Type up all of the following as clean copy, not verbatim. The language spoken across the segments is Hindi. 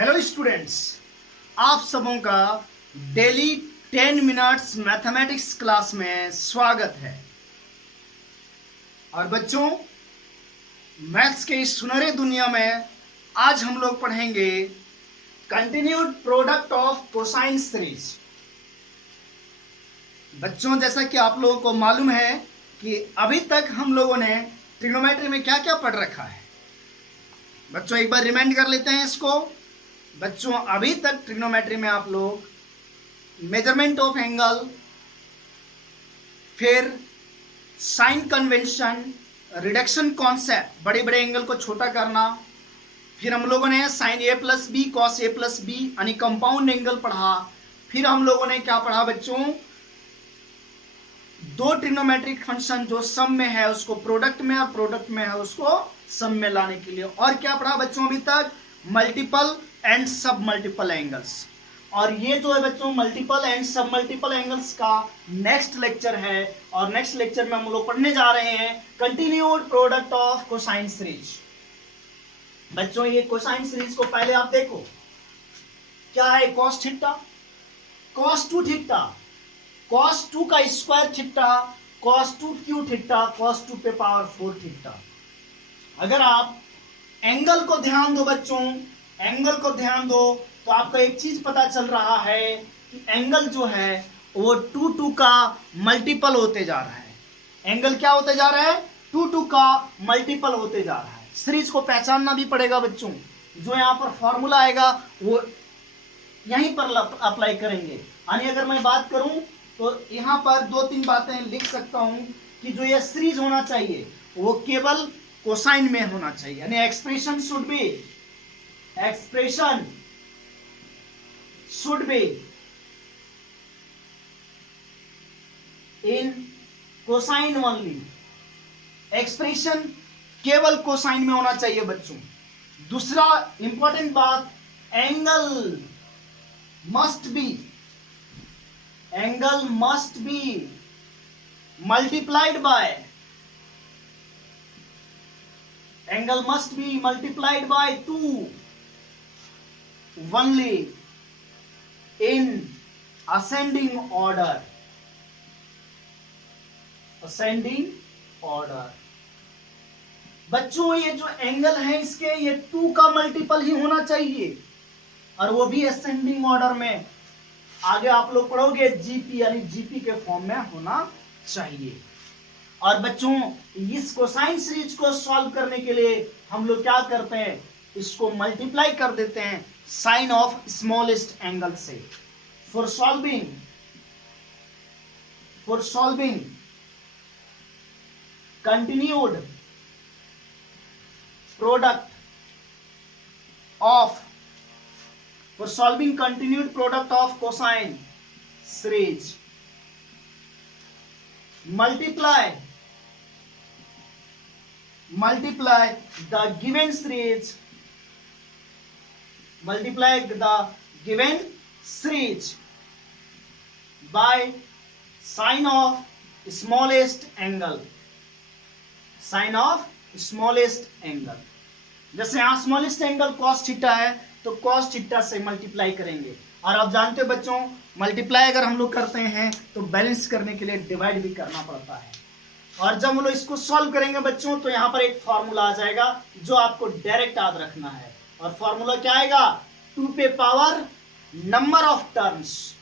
हेलो स्टूडेंट्स, आप सबों का डेली 10 मिनट्स मैथमेटिक्स क्लास में स्वागत है। और बच्चों, मैथ्स के इस सुनहरे दुनिया में आज हम लोग पढ़ेंगे continued product of cosine series. बच्चों, जैसा कि आप लोगों को मालूम है कि अभी तक हम लोगों ने ट्रिग्नोमेट्री में क्या क्या पढ़ रखा है। बच्चों, एक बार रिमाइंड कर लेते हैं इसको। बच्चों, अभी तक ट्रिग्नोमेट्री में आप लोग मेजरमेंट ऑफ एंगल, फिर साइन कन्वेंशन, रिडक्शन कॉन्सेप्ट, बड़े बड़े एंगल को छोटा करना, फिर हम लोगों ने sign A plus B cos A plus B यानी कंपाउंड एंगल पढ़ा। फिर हम लोगों ने क्या पढ़ा बच्चों, दो ट्रिग्नोमेट्रिक फंक्शन जो सम में है उसको प्रोडक्ट में और प्रोडक्ट में है उसको सम में लाने के लिए। और क्या पढ़ा बच्चों अभी तक, मल्टीपल एंड सब मल्टीपल एंगल्स। और ये जो है बच्चों मल्टीपल एंड सब मल्टीपल एंगल्स का नेक्स्ट लेक्चर है। और नेक्स्ट लेक्चर में हम लोग पढ़ने जा रहे हैं continued product of cosine series. बच्चों, ये कोसाइन सीरीज को पहले आप देखो, क्या है cos theta, cos 2 theta, cos 2 का square theta, cos 2 Q theta, cos 2 पे पावर 4 थीटा। अगर आप एंगल को ध्यान दो बच्चों, एंगल को ध्यान दो तो आपको एक चीज पता चल रहा है कि एंगल जो है वो 2 का मल्टीपल होते जा रहा है। एंगल क्या होते जा रहा है, 2 का मल्टीपल होते जा रहा है। सीरीज को पहचानना भी पड़ेगा बच्चों। जो यहाँ पर फॉर्मूला आएगा वो यहीं पर अप्लाई करेंगे। यानी अगर मैं बात करूं तो यहाँ पर 2-3 बातें लिख सकता हूं कि जो ये सीरीज होना चाहिए वो केवल कोसाइन में होना चाहिए। यानी expression should be in cosine only. Expression केवल कोसाइन में होना चाहिए बच्चों। दूसरा इंपॉर्टेंट बात, angle must be multiplied by, angle must be multiplied by 2 only in ascending order. बच्चों, ये जो एंगल है इसके ये 2 का मल्टीपल ही होना चाहिए और वो भी असेंडिंग ऑर्डर में। आगे आप लोग पढ़ोगे जीपी यानी जीपी के फॉर्म में होना चाहिए। और बच्चों, इस कोसाइन सीरीज को सॉल्व करने के लिए हम लोग क्या करते हैं, इसको मल्टीप्लाई कर देते हैं साइन ऑफ स्मॉलेस्ट एंगल से। For solving continued product of cosine series, multiply the given series by sine of smallest angle। जैसे यहाँ स्मॉलेस्ट एंगल cos थीटा है तो cos थीटा से मल्टीप्लाई करेंगे। और आप जानते हो बच्चों, मल्टीप्लाई अगर हम लोग करते हैं तो बैलेंस करने के लिए डिवाइड भी करना पड़ता है। और जब हम लोग इसको सॉल्व करेंगे बच्चों तो यहाँ पर एक फॉर्मूला आ जाएगा जो आपको डायरेक्ट याद रखना है। और फॉर्मूला क्या आएगा, 2 पे पावर नंबर ऑफ टर्म्स,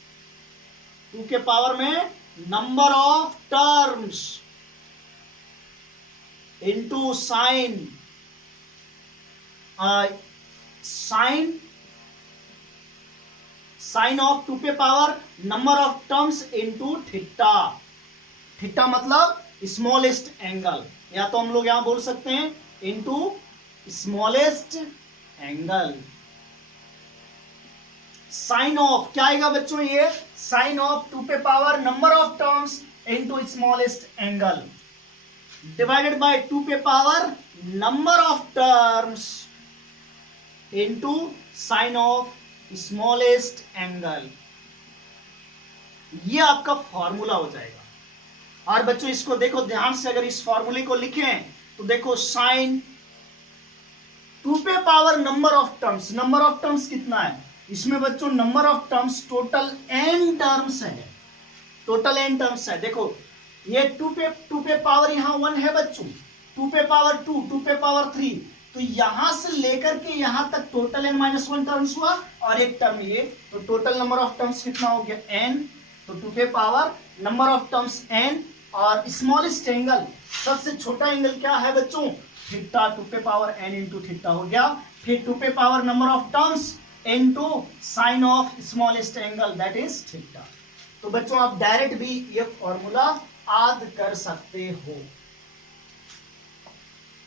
2 के पावर में number of terms into sine of 2 पे power number of terms into theta. Theta मतलब स्मॉलेस्ट एंगल, या तो हम लोग यहां बोल सकते हैं into smallest angle. Sine of क्या आएगा बच्चों, ये साइन ऑफ 2 पे power number of terms into smallest angle divided by 2 पे power number of terms into sine of smallest angle. ये आपका फॉर्मूला हो जाएगा। और बच्चों इसको देखो ध्यान से, अगर इस फॉर्मूले को लिखें तो देखो साइन 2 पे power number of terms, number of terms कितना है इसमें बच्चों, number of terms total n terms है, टोटल n टर्म्स है। देखो ये 2 पे पावर यहाँ 1 है बच्चों, 2 पे पावर 2, 2 पे पावर 3, तो यहां से लेकर के यहां तक टोटल n-1 टर्म्स हुआ और एक टर्म ये, तो टोटल नंबर ऑफ टर्म्स कितना हो गया n, तो 2 पे power number of terms n, और स्मॉलेस्ट एंगल सबसे छोटा एंगल क्या है बच्चों, थीटा, 2 पे पावर n इंटू थीटा हो गया, फिर 2 पे power number of terms into sine of smallest angle that is theta. तो बच्चों आप डायरेक्ट भी ये फॉर्मूला याद कर सकते हो।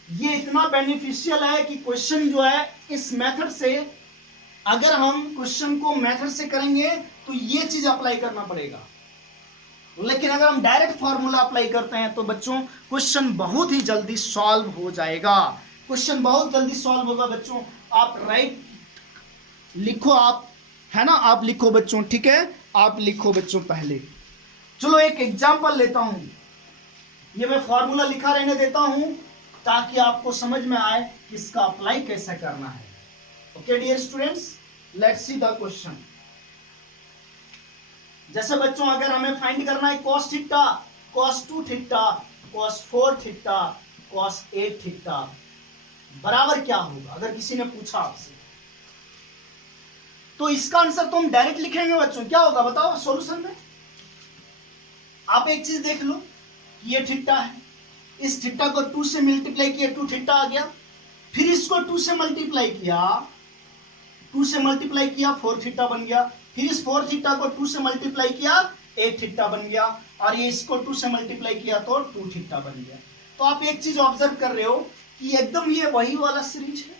ये इतना बेनिफिशियल है कि क्वेश्चन जो है इस मेथड से, अगर हम क्वेश्चन को मेथड से करेंगे तो ये चीज अप्लाई करना पड़ेगा, लेकिन अगर हम डायरेक्ट फॉर्मूला अप्लाई करते हैं तो बच्चों क्वेश्चन बहुत ही जल्दी सॉल्व हो जाएगा, क्वेश्चन बहुत जल्दी सॉल्व होगा बच्चों। आप राइट लिखो, आप है ना, आप लिखो बच्चों, ठीक है, आप लिखो बच्चों पहले। चलो एक एग्जांपल लेता हूं, ये मैं फॉर्मूला लिखा रहने देता हूं ताकि आपको समझ में आए कि इसका अप्लाई कैसे करना है। Okay dear students, let's see the question. जैसे बच्चों अगर हमें फाइंड करना है cos theta, cos 2 theta, cos 4 theta, cos 8 theta बराबर क्या होगा, अगर किसी ने पूछा आपसे, तो इसका आंसर तो हम डायरेक्ट लिखेंगे बच्चों। क्या होगा बताओ सॉल्यूशन में, आप एक चीज देख लो, ये थीटा है, इस थीटा को 2 से मल्टीप्लाई किया 2 थीटा आ गया, फिर इसको 2 से मल्टीप्लाई किया, 2 से मल्टीप्लाई किया 4 थीटा बन गया, फिर इस 4 थीटा को 2 से मल्टीप्लाई किया 8 थीटा बन गया, और ये इसको 2 से मल्टीप्लाई किया तो 2 थीटा बन गया। तो आप एक चीज ऑब्जर्व कर रहे हो कि एकदम ये वही वाला सीरीज है,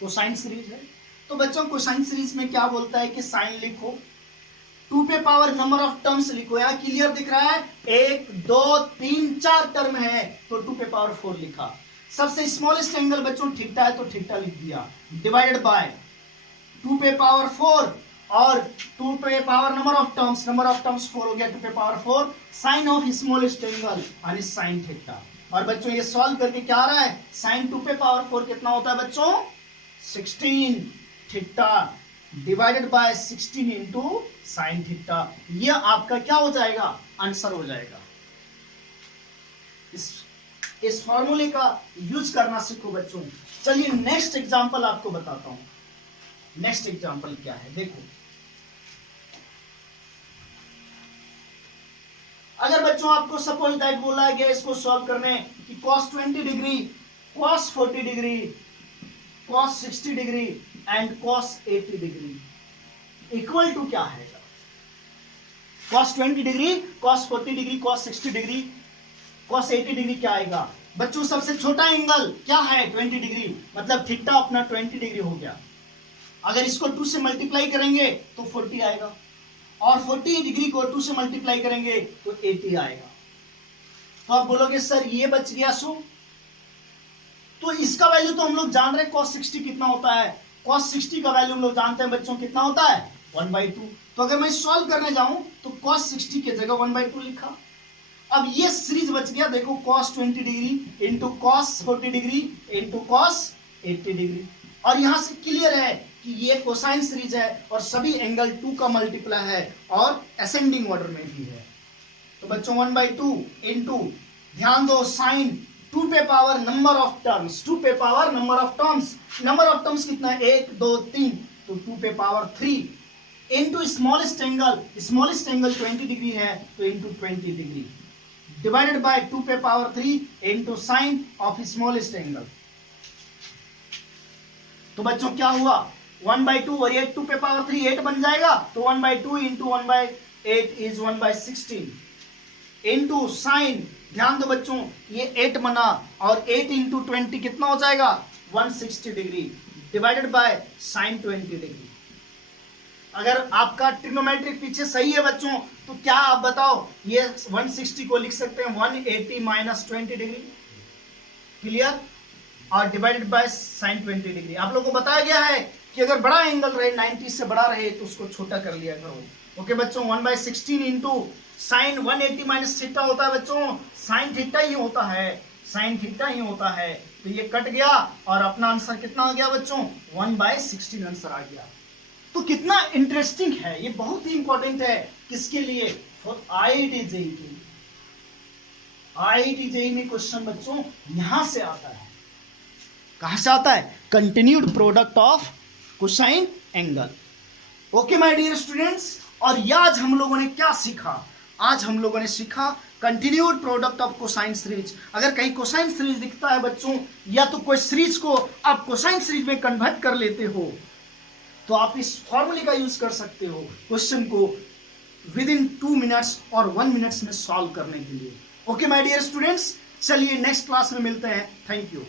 कोसाइन सीरीज है। तो बच्चों कोसाइन सीरीज में क्या बोलता है कि साइन लिखो, 2 पे पावर नंबर ऑफ टर्म्स लिखो, यहाँ क्लियर दिख रहा है 1 2 3 4 टर्म है, तो 2 पे पावर 4 लिखा। सबसे स्मॉलेस्ट एंगल बच्चों थीटा है तो थीटा लिख दिया, डिवाइडेड बाय 2 पे पावर 4 और 2 पे पावर नंबर ऑफ टर्म्स 4 हो गया, 2 पे power 4 sine of smallest angle यानी साइन थीटा। और बच्चों ये सॉल्व करके क्या आ रहा है, साइन 2 पे पावर 4 कितना होता है बच्चों 16 theta divided by 16 into sine theta. ये आपका क्या हो जाएगा, आंसर हो जाएगा। इस फॉर्मूले का यूज करना सीखो बच्चों। चलिए नेक्स्ट एग्जांपल आपको बताता हूं। नेक्स्ट एग्जांपल क्या है देखो, अगर बच्चों आपको सपोज दैट बोला गया इसको सॉल्व करने कि cos 20 degree, cos 40 degree, cos 60 degree and cos 80 degree equal to क्या है, cos 20 degree, cos 40 degree, cos 60 degree, cos 80 degree क्या आएगा बच्चों, सबसे छोटा एंगल क्या है 20 डिग्री, मतलब थीटा अपना 20 डिग्री हो गया। अगर इसको 2 से मल्टीप्लाई करेंगे तो 40 आएगा, और 40 डिग्री को 2 से मल्टीप्लाई करेंगे तो 80 आएगा। तो आप बोलोगे सर ये बच गया सो, तो इसका वैल्यू तो हम लोग जान रहे हैं cos 60 कितना होता है, cos 60 का वैल्यू हम लोग जानते हैं बच्चों कितना होता है 1/2। तो अगर मैं सॉल्व करने जाऊं तो cos 60 की जगह 1/2 लिखा। अब ये सीरीज बच गया देखो, cos 20 degree into cos 40 degree into cos 80 degree, और यहां से क्लियर है कि ये कोसाइन सीरीज है और सभी एंगल 2 का मल्टीप्लाई है और असेंडिंग ऑर्डर में भी है। तो बच्चों 1/2 इंटू, ध्यान दो साइन 2 पे पावर नंबर ऑफ टर्म्स, 2 पे power number of terms, number of terms कितना है 1 2 3, तो 2 पे power 3 into smallest angle, smallest angle 20 degree है तो इंटू 20 डिग्री डिवाइडेड बाय 2 पे power 3 into sine of smallest angle. तो बच्चों क्या हुआ 1/2 और 8 2 पे पावर 3 8 बन जाएगा, तो 1/2 इंटू 1/8 इज 1/16 इंटू साइन, ध्यान दो बच्चों ये 8 बना और 8 इंटू 20 कितना हो जाएगा 160 degree divided by sine 20 degree. अगर आपका ट्रिग्नोमेट्रिक पीछे सही है बच्चों तो क्या आप बताओ, ये 160 को लिख सकते हैं 180 माइनस 20 डिग्री, क्लियर, और डिवाइडेड बाय साइन 20 डिग्री। आप लोगों को बताया गया है कि अगर बड़ा एंगल रहे 90 से बड़ा रहे तो उसको छोटा कर लिया करो। ओके बच्चों 1/16 इंटू साइन 180 माइनस थीटा होता है बच्चों, साइन थीटा ही होता है, साइन थीटा ही होता है, तो तो ये कट गया और अपना आंसर कितना आ गया बच्चों, 1/16 आंसर आ गया। तो कितना इंटरेस्टिंग है, ये बहुत ही इंपॉर्टेंट है किसके लिए, फॉर आईआईटी जेईई के लिए। आईआईटी जेईई में क्वेश्चन बच्चों यहां से आता है, कहां से आता है, continued product of cosine angle. Okay my dear students, और ये आज हम लोगों ने क्या सीखा, आज हम लोगों ने सीखा continued product of cosine series. अगर कहीं कोसाइन सीरीज दिखता है बच्चों, या तो कोई सीरीज को आप कोसाइन सीरीज में कन्वर्ट कर लेते हो, तो आप इस फॉर्मूले का यूज कर सकते हो क्वेश्चन को विद इन 2 मिनट्स और 1 मिनट्स में सॉल्व करने के लिए। ओके माय डियर स्टूडेंट्स, चलिए नेक्स्ट क्लास में मिलते हैं। Thank you.